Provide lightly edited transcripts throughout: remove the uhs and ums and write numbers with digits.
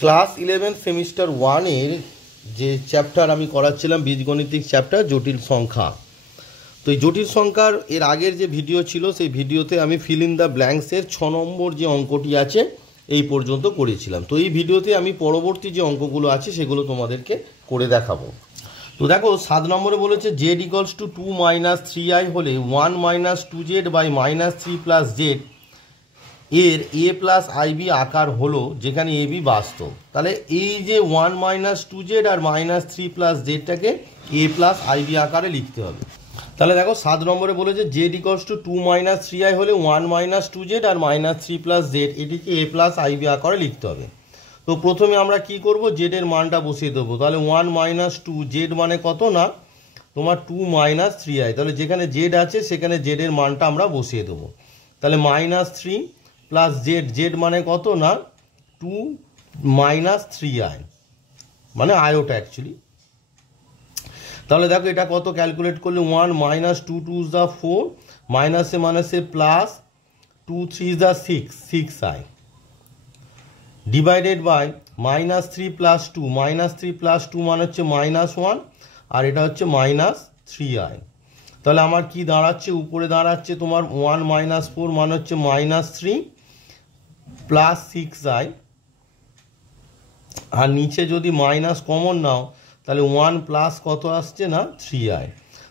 Class 11 semester 1-এর যে chapter আমি করাচ্ছিলাম বীজগণিতিক chapter জটিল সংখ্যা। তো এই জটিল সংখ্যার এর আগের যে ভিডিও ছিল সেই ভিডিওতে আমি ফিল ইন দ্য ব্ল্যাঙ্কসের 6 নম্বর যে অঙ্কটি আছে এই পর্যন্ত করেছিলাম। তো এই ভিডিওতে আমি পরবর্তী যে অঙ্কগুলো আছে সেগুলো তোমাদেরকে করে দেখাবো। তো দেখো 7 নম্বরে বলেছে জেড ইকুয়ালস টু 2 - 3i হলে 1 - 2z বাই -3 প্লাস জেড এর এ প্লাস আইবি আকার হলো, যেখানে এবি বাস্তব। তাহলে এই যে 1 - 2z আর -3 প্লাস জেডটাকে এ প্লাস আইবি আকারে লিখতে হবে। তাহলে দেখো 7 নম্বরে বলেছে জেড ইকুয়ালস টু 2 - 3i হলে 1 - 2z আর -3 প্লাস জেড এটিকে এ প্লাস আইবি আকারে লিখতে হবে। তো প্রথমে আমরা কি করব, জেড এর মানটা বসিয়ে দেবো। তাহলে 1 - 2 জেড মানে কত না তোমার 2 - 3i, তাহলে যেখানে জেড আছে সেখানে জেড এর মানটা আমরা বসিয়ে দেবো। তাহলে -3 প্লাস জেড, জেড মানে কত না 2 - 3i, মানে আয়োটা অ্যাকচুয়ালি। তাহলে দেখো এটা কত ক্যালকুলেট করলে 1 - 2 2 যা 4, মাইনাসে মাইনাসে প্লাস 2 3 যা 6i, divided by -3 plus 2, -3 plus 2 মানে হচ্ছে -1 আর এটা হচ্ছে -3i। তাহলে আমার কি দাঁড়াচ্ছে, উপরে দাঁড়াচ্ছে তোমার 1 - 4 মানে হচ্ছে -3 প্লাস 6i, আর নিচে যদি মাইনাস কমন নাও তাহলে 1 প্লাস কত আসছে না 3i।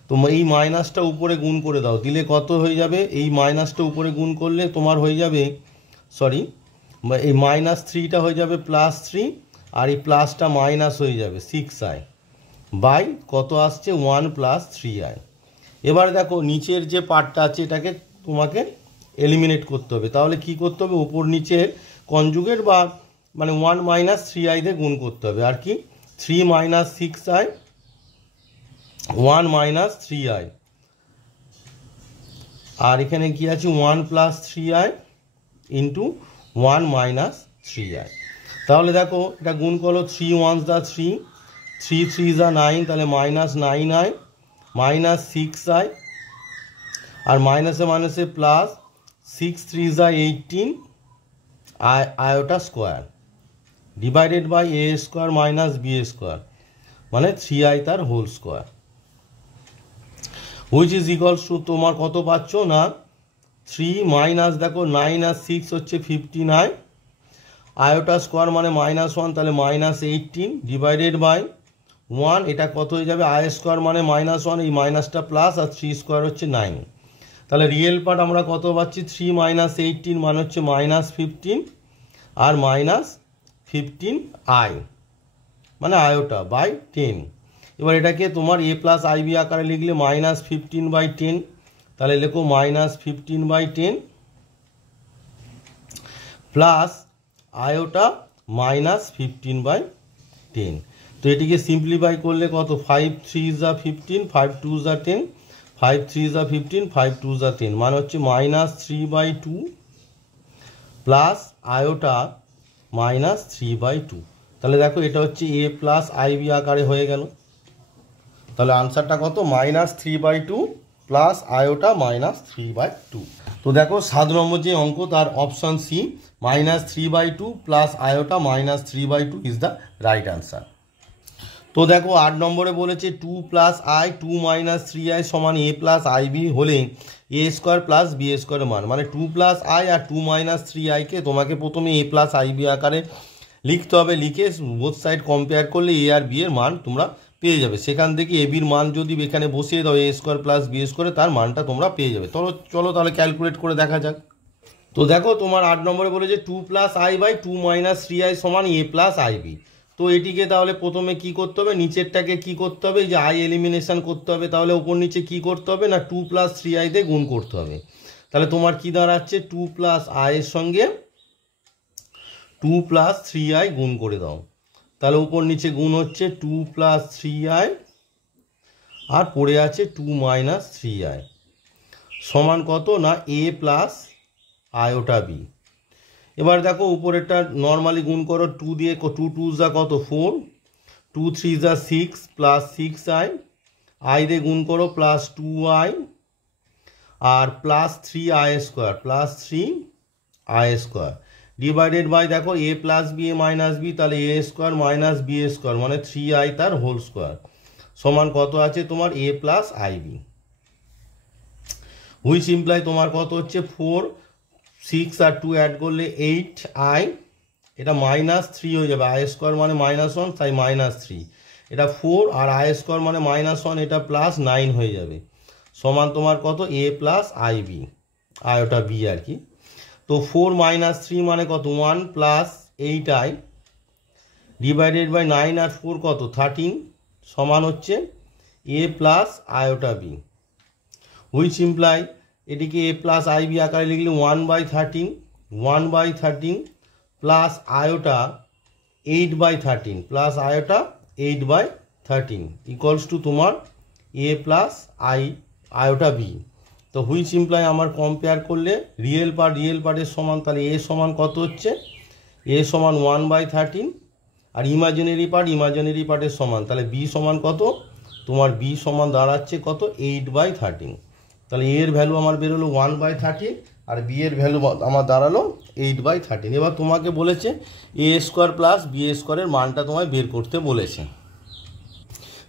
তো এই মাইনাসটা উপরে গুণ করে দাও, দিলে কত হয়ে যাবে, এই মাইনাসটা উপরে গুণ করলে তোমার হয়ে যাবে, সরি এই -3টা হয়ে যাবে +3 আর এই প্লাসটা মাইনাস হয়ে যাবে 6i বাই কত আসছে 1 + 3i। এবার দেখো নিচের যে পার্টটা আছে এটাকে তোমাকে এলিমিনেট করতে হবে। তাহলে কি করতে হবে, উপর নিচের কনজুগেট বা মানে 1 - 3i দিয়ে গুণ করতে হবে। আর কি 3 - 6i 1 - 3i, আর এখানে কি আছে 1 + 3i ইন্টু 1 - 3i। তাহলে দেখো এটা গুণ করো, 3 1 যা 3, 3 3 যা 9, তাহলে -9i -6i আর মাইনাসে মাইনাসে প্লাস 6 3 যা 18 iota square divided by A square minus B square মানে 3i তার whole square, which is equals to তোমার কত পাচ্ছ না 3 মাইনাস দেখো 9 আর 6 হচ্ছে 59, আয়োটা স্কোয়ার মানে -1 তাহলে -18 ডিভাইডেড বাই 1, এটা কত হয়ে যাবে আই স্কোয়ার মানে -1, এই মাইনাসটা প্লাস আর 3 স্কোয়ার হচ্ছে 9। তাহলে রিয়েল পার্ট আমরা কত পাচ্ছি 3 - 18 মানে হচ্ছে -15 আর -15i মানে আয়োটা বাই 10। এবার এটাকে তোমার এ প্লাস আইবি আকারে লিখলে -15/10, তাহলে লেখো -15/10 প্লাস আয়োটা -15/10। তো এটিকে সিম্পলিফাই করলে কত 5 3 যা 15, 5 2 যা 10, 5 3 যা 15, 5 2 যা 10 মানে হচ্ছে -3/2 প্লাস আয়োটা -3/2। তাহলে দেখো এটা হচ্ছে এ প্লাস আইবি আকারে হয়ে গেল। তাহলে আনসারটা কত -3/2 প্লাস আয়োটা -3/2। তো দেখো 7 নম্বর যে অঙ্ক তার option C -3/2 plus iota -3/2 is the right answer. তো দেখো 8 নম্বরে বলেছে 2 + i 2 - 3i সমান a প্লাস আইবি হলে এ স্কোয়ার প্লাস বি স্কোয়ারের মান, মানে 2 + i আর 2 - 3i-কে তোমাকে প্রথমে এ প্লাস আইবি আকারে লিখতে হবে, লিখে বোথ সাইড কম্পেয়ার করলে এ আর বি এর মান তোমরা পেয়ে যাবে। সেখান থেকে এ বির মান যদি এখানে বসিয়ে দাও এ স্কোয়ার প্লাস বি স্কোয়ারে তার মানটা তোমরা পেয়ে যাবে। চলো তাহলে ক্যালকুলেট করে দেখা যাক। তো দেখো তোমার 8 নম্বরে বলেছে 2 + i বাই 2 - 3i সমান এ প্লাস আইবি। তো এটিকে তাহলে প্রথমে কি করতে হবে, নিচেরটাকে কি করতে হবে, যে আই এলিমিনেশন করতে হবে। তাহলে উপর নিচে কি করতে হবে না 2 + 3i দিয়ে গুণ করতে হবে। তাহলে তোমার কি দাঁড়াচ্ছে 2 + i এর সঙ্গে 2 + 3i গুণ করে দাও। তাহলে উপর নিচে গুণ হচ্ছে 2 + 3i আর পড়ে আছে 2 - 3i সমান কত না এ প্লাস আয়োটা বি। এবার দেখো উপরেরটা নর্মালি গুণ করো 2 দিয়ে, 2 2 যা কত 4, 2 3 যা 6 প্লাস 6i, আই দিয়ে গুণ করো প্লাস 2i আর plus 3i square plus 3i square divided by দেখো a plus b a minus b, তাহলে a square minus B square মানে 3i তার হোল স্কোয়ার সমান কত আছে তোমার a plus i b, which imply তোমার কত হচ্ছে 4, 6 আর 2 অ্যাড করলে 8i, এটা -3 হয়ে যাবে, আই স্কোয়ার মানে -1 তাই -3, এটা 4 আর আই স্কোয়ার মানে -1 এটা +9 হয়ে যাবে, সমান তোমার কত a plus i b, iota b আর কি। তো 4 - 3 মানে কত 1 + 8i ডিভাইডেড বাই 9 আর 4 কত 13 সমান হচ্ছে a plus iota b, which imply এটিকে এ প্লাস আই বি আকারে লিখলে 1/13 plus iota 8/13 plus iota 8/13 equals to তোমার এ প্লাস আয়োটা বি। তো হুইচ ইমপ্লাই আমার কম্পেয়ার করলে রিয়েল পার্টের সমান, তাহলে এ সমান কত হচ্ছে এ সমান 1/13 আর ইমাজিনারি পার্টের সমান, তাহলে বি সমান কত তোমার বি সমান দাঁড়াচ্ছে কত 8/13, তাহলে এ এর ভ্যালু আমার বেরোলো 1/13 আর বি এর ভ্যালু আমার দাঁড়ালো 8/13। এবার তোমাকে বলেছে এ স্কোয়ার প্লাস বি স্কোয়ারের মানটা তোমায় বের করতে বলেছে,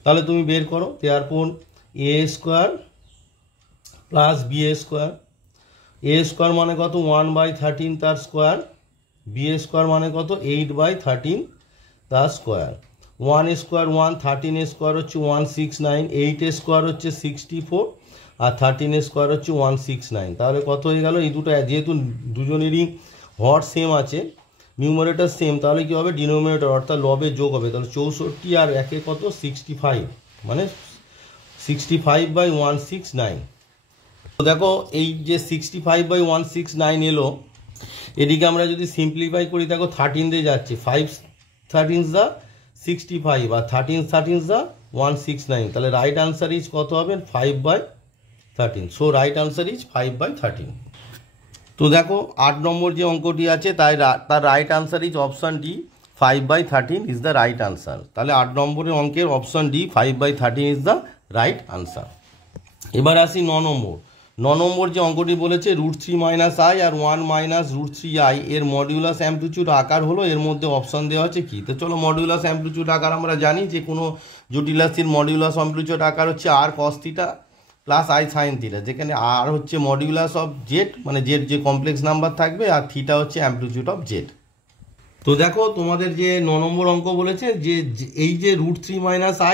তাহলে তুমি বের করো। তারপর এ স্কোয়ার প্লাস বি স্কোয়ার, এ স্কোয়ার মানে কত 1/13 তার স্কোয়ার, বি স্কোয়ার মানে কত 8/13 তার স্কোয়ার, 1 স্কোয়ার 1, 13 স্কোয়ার হচ্ছে 169, 8 স্কোয়ার হচ্ছে 64 আর 13 স্কোয়ার হচ্ছে 169, তাহলে কত হয়ে গেল এই দুটো যেহেতু দুজনেরই হর সেম আছে নিউমারেটর সেম, তাহলে কী হবে ডিনোমিনেটর অর্থাৎ লবে যোগ হবে, তাহলে 64 আর একে কত 65 মানে 65/169। তো দেখো এই যে 65/169 এলো, এদিকে আমরা যদি সিম্পলিফাই করি দেখো 13 দিয়ে যাচ্ছে, 5 13 দা 65 আর 13 দা 169, তাহলে রাইট আনসার ইজ কত হবে 5/13, সো রাইট আনসার ইজ 5/13। তো দেখো 8 নম্বর যে অঙ্কটি আছে তার right answer is option D, 5/13 is the right answer, তাহলে 8 নম্বরের অঙ্কের option D 5/13 is the right answer. এবার আসি 9 নম্বর যে অঙ্কটি বলেছে √3 - i আর 1 - √3i এর মডিউলাস অ্যামপ্লিটিউড আকার হলো, এর মধ্যে অপশান দেওয়া আছে কি, তো চলো মডিউলাস অ্যামপ্লিটিউড আকার আমরা জানি যে কোনো জটিল রাশির মডিউলাস অ্যামপ্লিটিউড আকার হচ্ছে আর cos theta plus i sine theta, যেখানে আর হচ্ছে মডিউলাস অফ জেড মানে জেড যে কমপ্লেক্স নাম্বার থাকবে আর থিটা হচ্ছে অ্যামপ্লিটিউড অফ জেড। তো দেখো তোমাদের যে 9 নম্বর অঙ্ক বলেছে যে এই যে √3 -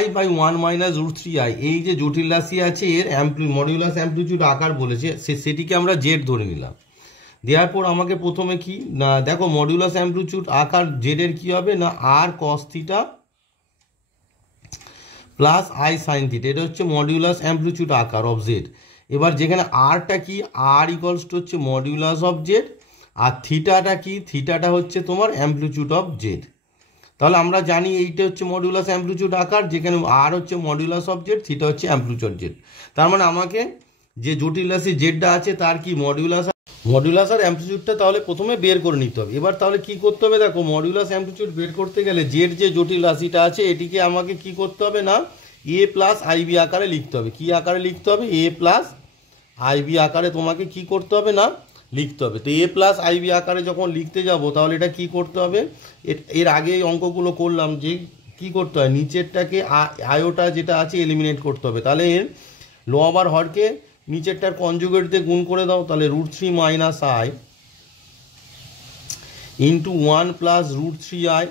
i/1 - √3i এই যে জটিল রাশি আছে এর মডিউলাস অ্যামপ্লিটিউড আকার বলেছে, সেটিকে আমরা জেড ধরে নিলাম। দেওয়ার পর আমাকে প্রথমে কি না দেখো মডিউলাস অ্যামপ্লিটিউড আকার জেডের কি হবে না আর cos theta plus i sine theta, এটা হচ্ছে মডিউলাস অ্যামপ্লিটিউড আকার অফ জেড। এবার যেখানে আরটা কি আর ইকুয়ালস টু হচ্ছে মডিউলাস অফ জেড আর থিটাটা কি থিটাটা হচ্ছে তোমার অ্যামপ্লিটিউড অফ জেড, তাহলে আমরা জানি এইটা হচ্ছে মডিউলাস অ্যামপ্লিটিউড আকার, যেখানে আর হচ্ছে মডিউলাস অফ জেড থিটা হচ্ছে অ্যামপ্লিটিউড জেড, তার মানে আমাকে যে জটিল রাশি জেডটা আছে তার কি মডিউলাস আর অ্যামপ্লিটিউডটা তাহলে প্রথমে বের করে নিতে হবে। এবার তাহলে কি করতে হবে দেখো মডিউলাস অ্যামপ্লিটিউড বের করতে গেলে জেড যে জটিল রাশিটা আছে এটিকে আমাকে কি করতে হবে না এ প্লাস আইবি আকারে লিখতে হবে। কি আকারে লিখতে হবে এ প্লাস আইবি আকারে তোমাকে কি করতে হবে না লিখতে হবে। তো এ প্লাস আইবি আকারে যখন লিখতে যাব তাহলে এটা কি করতে হবে, এর আগে এই অঙ্কগুলো করলাম যে কি করতে হয় নিচেরটাকে আয়োটা যেটা আছে এলিমিনেট করতে হবে, তাহলে এর লব আর হরকে নিচেরটার কনজুগেট দিয়ে গুণ করে দাও, তাহলে √3 - i ইন্টু 1 + √3i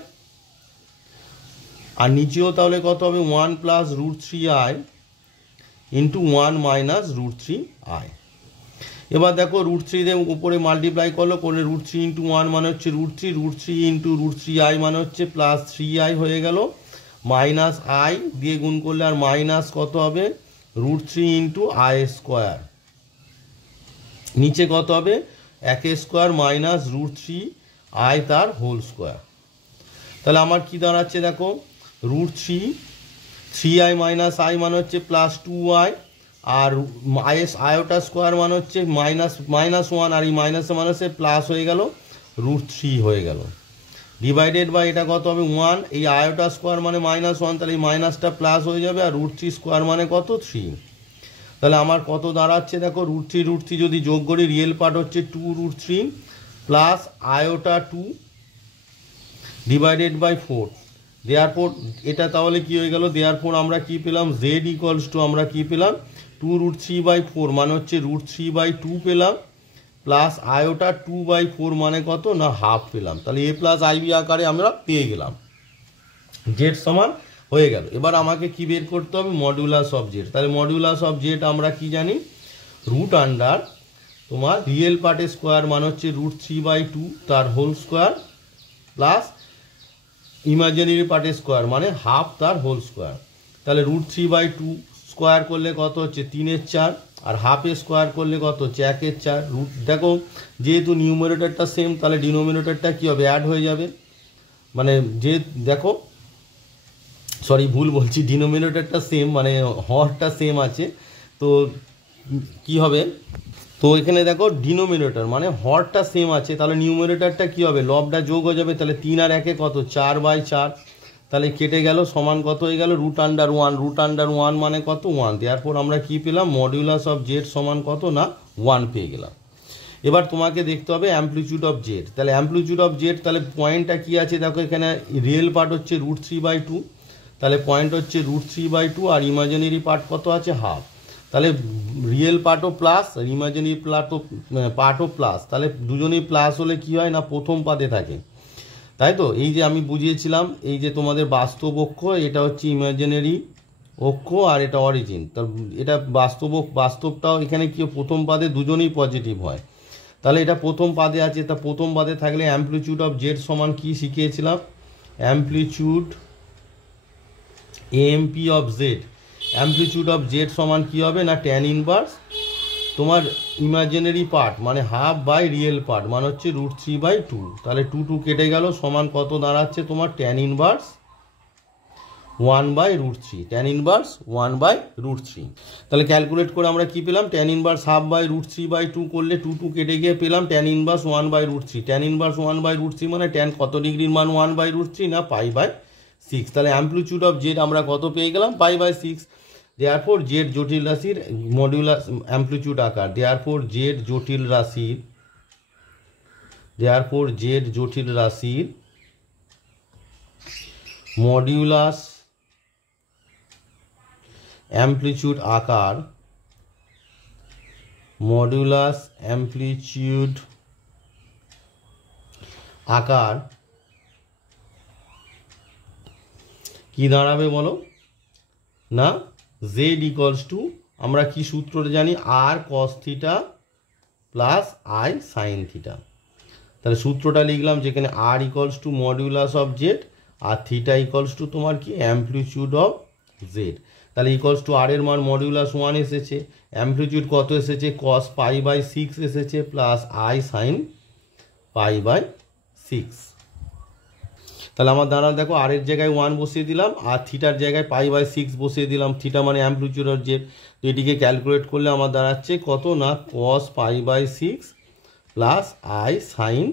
আর নিচেও তাহলে কত হবে 1 + √3i ইন্টু 1 - √3i। এবার দেখো √3 দিয়ে উপরে মাল্টিপ্লাই করলে √3 × 1 মানে হচ্ছে √3, √3 × √3i মানে হচ্ছে +3i হয়ে গেল, -i দিয়ে গুণ করলে আর মাইনাস কত হবে √3 × i², নিচে কত হবে 1² - √3i তার হোল স্কোয়ার, তাহলে আমার কি দাঁড়াচ্ছে দেখো √3 3i - i মানে হচ্ছে +2i আর আয়োটা স্কোয়ার মানে হচ্ছে -1 আর এই মাইনাসে মাইনাসে প্লাস হয়ে গেল √3 হয়ে গেল, ডিভাইডেড বাই এটা কত হবে 1, এই আয়োটা স্কোয়ার মানে -1 তাহলে এই মাইনাসটা প্লাস হয়ে যাবে আর √3 স্কোয়ার মানে কত 3, তাহলে আমার কত দাঁড়াচ্ছে দেখো √3 যদি যোগ করি রিয়েল পার্ট হচ্ছে 2√3 plus iota 2 divided by 4। Therefore এটা তাহলে কি হয়ে গেল, দেয়ারফোর আমরা কি পেলাম, জেড ইকুয়ালস টু আমরা কি পেলাম 2√3/4 মানে হচ্ছে √3/2 পেলাম, প্লাস আয়োটা 2/4 মানে কত না হাফ পেলাম। তাহলে এ প্লাস আইবি আকারে আমরা পেয়ে গেলাম, জেড সমান হয়ে গেল। এবার আমাকে কি বের করতে হবে, মডুলাস অফ জেড। তাহলে মডুলাস অফ জেড আমরা কি জানি, রুট আন্ডার তোমার রিয়েল পার্টের স্কোয়ার মানে হচ্ছে √3/2 তার হোল স্কোয়ার, প্লাস ইমাজিনারি পার্টের স্কোয়ার মানে হাফ তার হোল স্কোয়ার। তাহলে √3/2 স্কোয়ার করলে কত হচ্ছে 3/4, আর হাফের স্কোয়ার করলে কত হচ্ছে 1/4। রুট দেখো যেহেতু নিউমারেটরটা সেম, তাহলে ডিনোমিনেটরটা কী হবে, অ্যাড হয়ে যাবে। মানে যে দেখো সরি ভুল বলছি, ডিনোমিনেটরটা সেম মানে হরটা সেম আছে, তো কি হবে, তো এখানে দেখো ডিনোমিনেটর মানে হরটা সেম আছে, তাহলে নিউমারেটরটা কী হবে, লবটা যোগ হয়ে যাবে। তাহলে 3 আর 1 কত 4/4, তাহলে কেটে গেল, সমান কত হয়ে গেল √1, √1 মানে কত 1। দেয়ারপর আমরা কি পেলাম, মডিউলাস অফ জেড সমান কত না 1 পেয়ে গেলাম। এবার তোমাকে দেখতে হবে অ্যামপ্লিটিউড অফ জেড। তাহলে অ্যামপ্লিটিউড অফ জেড, তাহলে পয়েন্টটা কি আছে দেখো, এখানে রিয়েল পার্ট হচ্ছে √3/2, তাহলে পয়েন্ট হচ্ছে √3/2, আর ইমাজিনারি পার্ট কত আছে হাফ। তাহলে রিয়েল পার্টও প্লাস, ইমাজিনারি পার্টও প্লাস, তাহলে দুজনেই প্লাস হলে কি হয় না প্রথম পাদে থাকে, তাই তো। এই যে আমি বুঝিয়েছিলাম, এই যে তোমাদের বাস্তব অক্ষ, এটা হচ্ছে ইমাজিনারি অক্ষ আর এটা অরিজিন। তা এটা বাস্তবটাও এখানে কি প্রথম পাদে দুজনেই পজিটিভ হয়, তাহলে এটা প্রথম পাদে আছে। তা প্রথম পাদে থাকলে অ্যামপ্লিটিউড অফ জেড সমান কি শিখিয়েছিলাম, amplitude amp of z, amplitude of z সমান কি হবে না ট্যান ইনভার্স তোমার ইমাজিনারি পার্ট মানে হাফ বাই রিয়েল পার্ট মানে হচ্ছে √3/2। তাহলে 2 কেটে গেল, সমান কত দাঁড়াচ্ছে তোমার ট্যান ইনভার্স 1/√3, ট্যান ইনভার্স 1/√3। তাহলে ক্যালকুলেট করে আমরা কি পেলাম, ট্যান ইনভার্স হাফ বাই √3/2 করলে 2 কেটে গিয়ে পেলাম ট্যান ইনভার্স 1/√3। ট্যান ইনভার্স 1/√3 মানে ট্যান কত ডিগ্রির মান 1/√3 না π/6। তাহলে অ্যামপ্লিটিউড অফ জেড আমরা কত পেয়ে গেলাম π/6। দেয়ারফর জেড জটিল রাশির মডিউলাস অ্যামপ্লিটিউড আকার, দেয়ারফর জেড জটিল রাশির মডিউলাস অ্যামপ্লিটিউড আকার, মডিউলাস অ্যামপ্লিটিউড আকার কি দাঁড়াবে বলো না, জেড ইকুয়ালস টু আমরা কি সূত্রটা জানি, আর cos theta plus i sine theta. তাহলে সূত্রটা লিখলাম, যেখানে r equals to modulus of z আর থিটা ইকুয়ালস টু তোমার কি অ্যামপ্লিটিউড অফ জেড। তাহলে ইকুয়ালস টু আর এর মান মডিউলাস 1 এসেছে, অ্যামপ্লিটিউড কত এসেছে কস π/6 এসেছে, প্লাস আই সাইন π/6। তাহলে আমার দাঁড়াল দেখো আর এর জায়গায় 1 বসিয়ে দিলাম আর থিটার জায়গায় π/6 বসিয়ে দিলাম, থিটা মানে অ্যামপ্লিটিউড অফ জেড। তো এটিকে ক্যালকুলেট করলে আমার দাঁড়াচ্ছে কত না cos π/6 প্লাস আই সাইন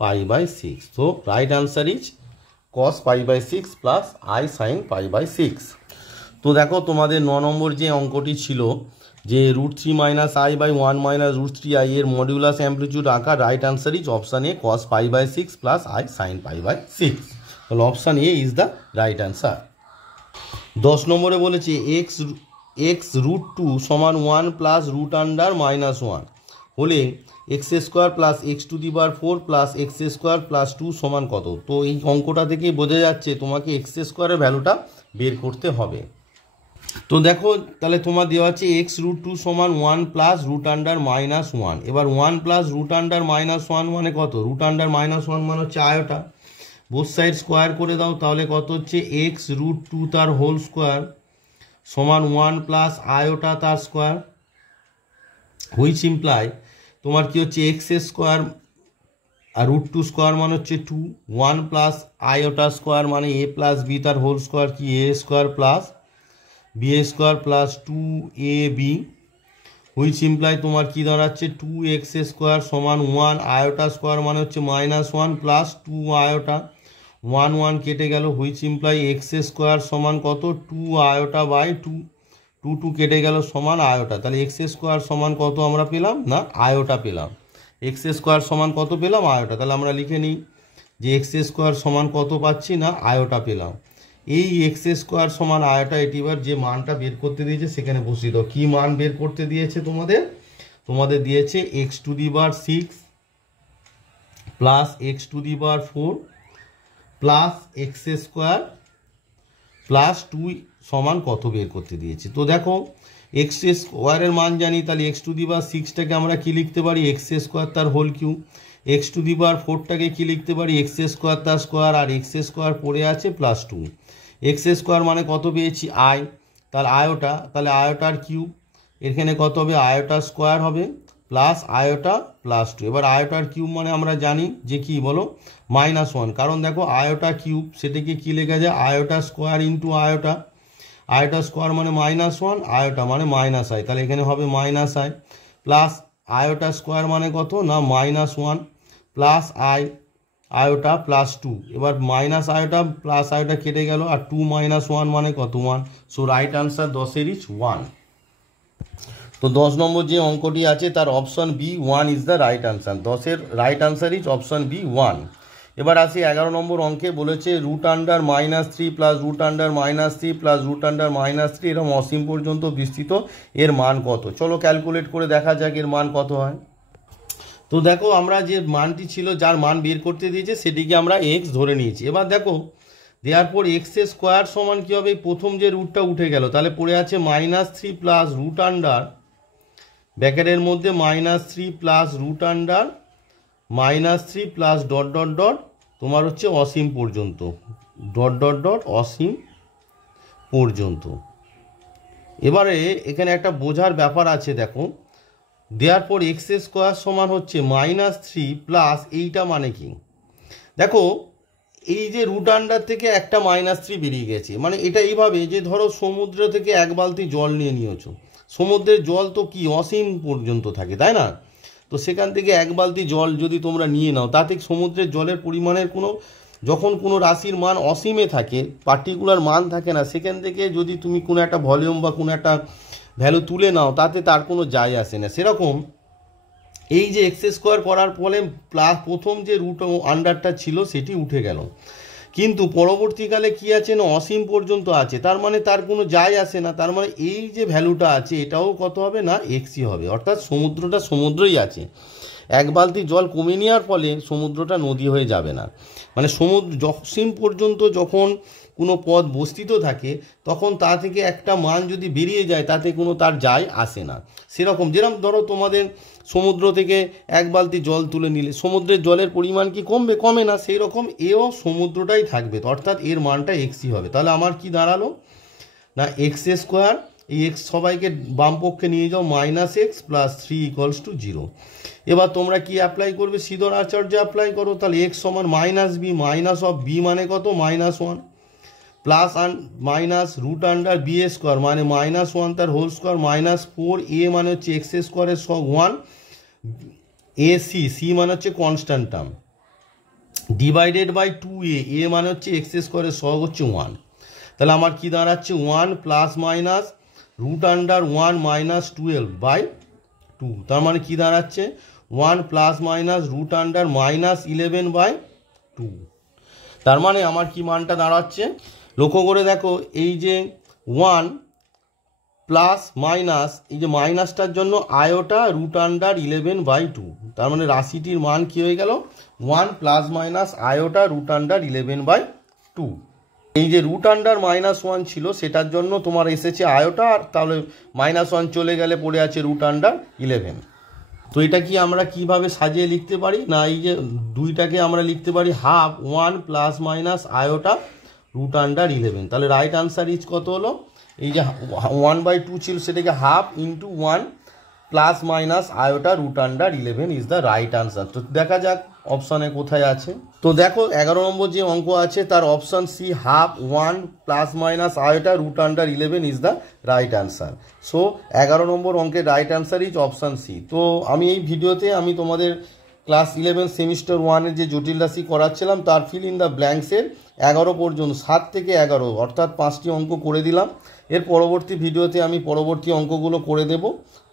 π/6। তো right answer is cos π/6 plus i sine π/6। তো দেখো তোমাদের 9 নম্বর যে অঙ্কটি ছিল যে √3 - i/1 - √3i এর মডিউলাস অ্যামপ্লিটিউড আকার, right answer is option a cos π/6 plus i sine π/6। তাহলে option a is the right answer. 10 নম্বরে বলেছে x √2 সমান 1 প্লাস √(-1) হলে x² plus x⁴ plus x² plus 2 সমান কত। তো এই অঙ্কটা থেকেই বোঝা যাচ্ছে তোমাকে x² এর ভ্যালুটা বের করতে হবে। তো দেখো তাহলে তোমার দেওয়া আছে x√2 সমান 1 প্লাস √(-1)। এবার 1 প্লাস √(-1) মানে কত, √(-1) মানে হচ্ছে আয়োটা, বোথ সাইড স্কোয়ার করে দাও, তাহলে কত হচ্ছে x√2 তার হোল স্কোয়ার সমান 1 প্লাস আয়োটা তার স্কোয়ার, হুইচ ইমপ্লাই তোমার কি হচ্ছে x² আর √2 স্কোয়ার মানে হচ্ছে 2, 1 প্লাস আয়োটা স্কোয়ার মানে a প্লাস b তার হোল স্কোয়ার কি a² plus b² plus 2ab, which imply তোমার কি দাঁড়াচ্ছে 2x² সমান 1 আয়োটা স্কোয়ার মানে হচ্ছে -1 প্লাস 2 আয়োটা, 1 1 কেটে গেল, হুইচ ইমপ্লাই x² সমান কত 2 আয়োটা বাই 2, 2 কেটে গেল সমান আয়োটা। তাহলে x² সমান কত আমরা পেলাম না আয়োটা পেলাম। এক্স স্কোয়ার সমান কত পেলাম আয়োটা, তাহলে আমরা লিখে নিই যে এক্স স্কোয়ার সমান কত পাচ্ছি না আয়োটা পেলাম। এই এক্স স্কোয়ার সমান আয়োটা এটি এবার যে মানটা বের করতে দিয়েছে সেখানে বসিয়ে দাও। কী মান বের করতে দিয়েছে তোমাদের দিয়েছে x to the power 6 plus x to the power 4 plus x square plus 2 সমান কত বের করতে দিয়েছে। তো দেখো এক্স স্কোয়ারের মান জানি, তাহলে এক্স টু দি পাওয়ার 6টাকে আমরা কি লিখতে পারি এক্স স্কোয়ার তার whole cube, x to the power 4টাকে কি লিখতে পারি এক্স স্কোয়ার তার স্কোয়ার, আর এক্স স্কোয়ার পড়ে আছে প্লাস 2। এক্স স্কোয়ার মানে কত পেয়েছি আই, তাহলে আয়োটা, তাহলে আয়োটার কিউব এখানে কত হবে আয়োটা স্কোয়ার হবে প্লাস আয়োটা প্লাস 2। এবার আয়োটার কিউব মানে আমরা জানি যে কি বলো -1, কারণ দেখো আয়োটা কিউব সেটাকে কি লেখা যায় iota square into iota, iota square মানে -1, আয়োটা মানে মাইনাস আই, তাহলে এখানে হবে minus I plus iota square মানে কত না -1 প্লাস আয়োটা প্লাস 2। এবার মাইনাস আয়োটা প্লাস আয়োটা কেটে গেল, আর 2 - 1 মানে কত 1। সো রাইট আনসার 10-এর ইজ 1। তো 10 নম্বর যে অঙ্কটি আছে তার option b 1 is the right answer. 10-এর right answer is option b 1। এবার আসি 11 নম্বর অঙ্কে, বলেছে √(-3 প্লাস √(-3 প্লাস √(-3) এরকম অসীম পর্যন্ত বিস্তৃত, এর মান কত। চলো ক্যালকুলেট করে দেখা যাক এর মান কত হয়। তো দেখো আমরা যে মানটি ছিল যার মান বের করতে দিয়েছে সেটিকে আমরা এক্স ধরে নিয়েছি। এবার দেখো দেওয়ার পর এক্স স্কোয়ার সমান কী হবে, প্রথম যে রুটটা উঠে গেল, তাহলে পড়ে আছে -3 প্লাস √(, ব্র্যাকেটের মধ্যে -3 plus √(, -3 plus dot dot dot তোমার হচ্ছে অসীম পর্যন্ত, ডট ডট ডট অসীম পর্যন্ত। এবারে এখানে একটা বোঝার ব্যাপার আছে, দেখো দেওয়ার পর এক্স স্কোয়ার সমান হচ্ছে -3 প্লাস এইটা মানে কি, দেখো এই যে √(, থেকে একটা -3 বেরিয়ে গেছে, মানে এটা এইভাবে যে ধরো সমুদ্র থেকে এক বালতি জল নিয়ে নিয়েছো, সমুদ্রের জল তো কি অসীম পর্যন্ত থাকে তাই না, তো সেখান থেকে এক বালতি জল যদি তোমরা নিয়ে নাও তাতে সমুদ্রের জলের পরিমাণের যখন কোনো রাশির মান অসীমে থাকে পার্টিকুলার মান থাকে না, সেখান থেকে যদি তুমি কোনো একটা ভলিউম বা কোনো একটা ভ্যালু তুলে নাও তাতে তার কোনো যায় আসে না। সেরকম এই যে এক্স স্কোয়ার করার ফলে প্লাস প্রথম যে √(টা ছিল সেটি উঠে গেল, কিন্তু পরবর্তীকালে কি আছে না অসীম পর্যন্ত আছে, তার মানে তার কোনো যায় আসে না, তার মানে এই যে ভ্যালুটা আছে এটাও কত হবে না এক্সই হবে, অর্থাৎ সমুদ্রটা সমুদ্রই আছে। এক বালতি জল কমে নেওয়ার ফলে সমুদ্রটা নদী হয়ে যাবে না, মানে অসীম পর্যন্ত যখন কোনো পদ বস্তিত থাকে তখন তা থেকে একটা মান যদি বেরিয়ে যায় তাতে কোনো তার যায় আসে না। সেরকম যেরকম ধরো তোমাদের সমুদ্র থেকে এক বালতি জল তুলে নিলে সমুদ্রের জলের পরিমাণ কি কমে না, সেই রকম এও সমুদ্রটাই থাকবে, অর্থাৎ এর মানটা এক্সই হবে। তাহলে আমার কি দাঁড়ালো না এক্স স্কোয়ার, এই এক্স সবাইকে বাম পক্ষে নিয়ে যাও -x প্লাস 3 = 0। এবার তোমরা কি অ্যাপ্লাই করবে, সিধর আচার্য অ্যাপ্লাই করো, তাহলে x সমান -b, মাইনাস অফ b মানে কত -1 প্লাস মাইনাস √(b² মানে -1 তার হোল স্কোয়ার -4a মানে হচ্ছে এক্স স্কোয়ারের সব 1 ac c মানে হচ্ছে constant term divided by 2a, a মানে হচ্ছে এক্স স্কোয়ারের সব হচ্ছে 1। তাহলে আমার কি দাঁড়াচ্ছে 1 প্লাস মাইনাস √(1 - 12/2, তার মানে কি দাঁড়াচ্ছে 1 প্লাস মাইনাস √(- 11/2। তার মানে আমার কি মানটা দাঁড়াচ্ছে লক্ষ্য করে দেখো, এই যে 1 প্লাস মাইনাস এই যে মাইনাসটার জন্য আয়োটা √(11/2, তার মানে রাশিটির মান কি হয়ে গেল 1 প্লাস মাইনাস আয়োটা √(11/2। এই যে √(-1 ছিল সেটার জন্য তোমার এসেছে আয়োটা, আর তাহলে -1 চলে গেলে পড়ে আছে √(11)। তো এটা কি আমরা কিভাবে সাজিয়ে লিখতে পারি না, এই যে দুইটাকে আমরা লিখতে পারি হাফ 1 প্লাস মাইনাস আয়োটা √(11। তাহলে রাইট আনসার ইজ কত হলো, এই যে 1/2 ছিল সেটাকে half into 1 plus minus iota √(11 is the right answer. তো দেখা যাক অপশানে কোথায় আছে। তো দেখো 11 নম্বর যে অঙ্ক আছে তার option C half 1 plus minus iota √(11 is the right answer. So 11 number অঙ্কের right answer is option C. তো আমি এই ভিডিওতে আমি তোমাদের ক্লাস 11 সেমিস্টার 1-এর যে জটিল রাশি করাচ্ছিলাম তার ফিল ইন দ্য ব্ল্যাঙ্কসের 11 পর্যন্ত, 7 থেকে 11 অর্থাৎ 5টি অঙ্ক করে দিলাম। এর পরবর্তী ভিডিওতে আমি পরবর্তী অঙ্কগুলো করে দেব,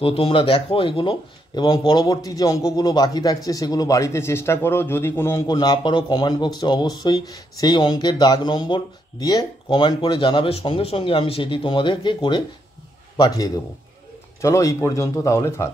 তো তোমরা দেখো এগুলো, এবং পরবর্তী যে অঙ্কগুলো বাকি থাকছে সেগুলো বাড়িতে চেষ্টা করো। যদি কোনো অঙ্ক না পারো কমেন্ট বক্সে অবশ্যই সেই অঙ্কের দাগ নম্বর দিয়ে কমেন্ট করে জানাবে, সঙ্গে সঙ্গে আমি সেটি তোমাদেরকে করে পাঠিয়ে দেব। চলো এই পর্যন্ত তাহলে থাক।